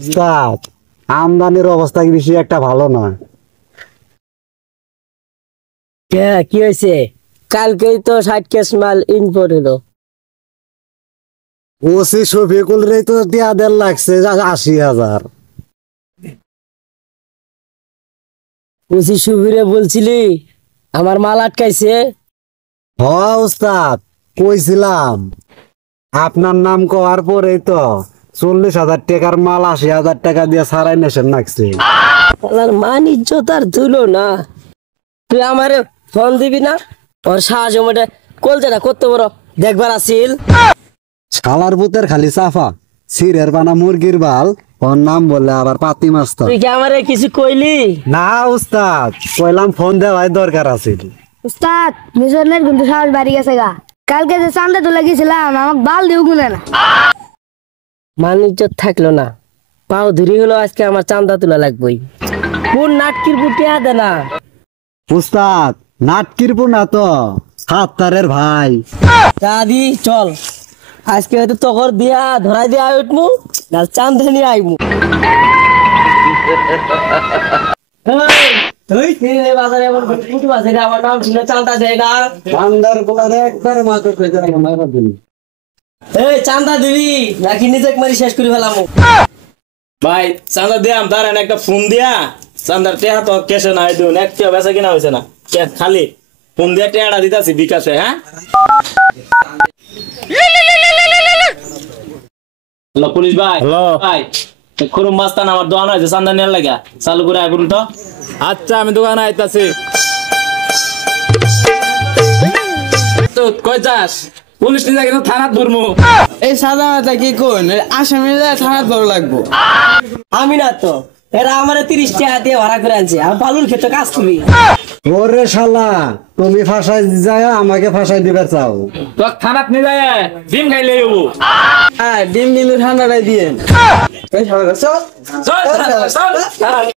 উস্তাদ, আমদানির অবস্থা বেশি একটা ভালো নয়। কি হয়েছে? কালকেই তো 60 কেস মাল ইম্পোর্ট হলো। ওসি শফিকুল রে তো দেয়া দেড় লাগছে 80,000। ওসি সুবিরে বলছিলি আমার মাল আটকাইছে। হ উস্তাদ, কইছিলাম। আপনার নাম কওয়ার পরেই তো 40,000 টাকার মাল 80,000 টাকা দিয়ে সারাই নেছেন নাকছে। মান ইজ্জত আর ধুলো না। তুই আমারে ফোন দিবি না? ওর সাহায্য মোটে কলজাটা করতে বড় দেখবার আসিল। শালার পুতের খালি চাফা, সিরের বানা মুরগির বাল। ওর নাম বললে আবার পাতি মাস্টার। তুই কি আমারে কিছু কইলি? না উস্তাদ, কইলাম ফোন দেওয়াই দরকার আছিল। উস্তাদ মিশনের কিন্তু সাহস বাড়ি গেছে গা। কালকে যে চান্দা তুলে গেছিলাম আমাকে বাল দিও গুনে না। মান ইজ্জত থাকলো না, পাও ধরি হলো আজকে আমার চান্দা তোলা লাগবেই। কোন নাটকির বুটিয়া দে না। উস্তাদ নাটকির না তো সাত্তারের ভাই। দাদি চল, আজকে হয়তো তকর দিয়া ধরাই দিয়া উঠমু না চান্দা নিয়ে আইমু। বাজারে এমন কুটু আছে রে, আমার নাম শুনে চান্দা দেয় না। বান্দার গোলারে একবার মাত্র কইতে মারা দিলি। এই চান্দা দিবি নাকি নিজে মারি শেষ করে ফেলামু? ভাই চান্দা দিয়াম, দাঁড়ান একটা ফোন দিয়া চান্দার টেহা তো কেসে নাই দিন, একটা বেচা কিনা হয়েছে না, খালি ফোন দিয়া টেহাটা দিতাছি বিকাশে। হ্যাঁ হ্যালো পুলিশ ভাই। হ্যালো ভাই খুরুম মাস্তান আমার দোকান হয়েছে, চান্দা নেওয়ার লাগা চালু করে আয় করুন তো। আচ্ছা আমি দোকানে আইতাছি। তো কই যাস? পুলিশ নিয়ে কিন্তু থানাত ধরমু। এই সাদা মাথা কি কোন আসামিরা থানাত বড় লাগবো। আমি না তো, এরা আমারে 30 টাকা দিয়ে ভাড়া করে আনছে, আমি পালুর ক্ষেত্রে কাজ করি। ওরে শালা, তুমি ফাঁসাই যায় আমাকে ফাঁসাই দিবে চাও? তো থানাত নিয়ে যায় ডিম খাইলে যাবো। ডিম কিন্তু ঠান্ডাটাই দিয়েন। চল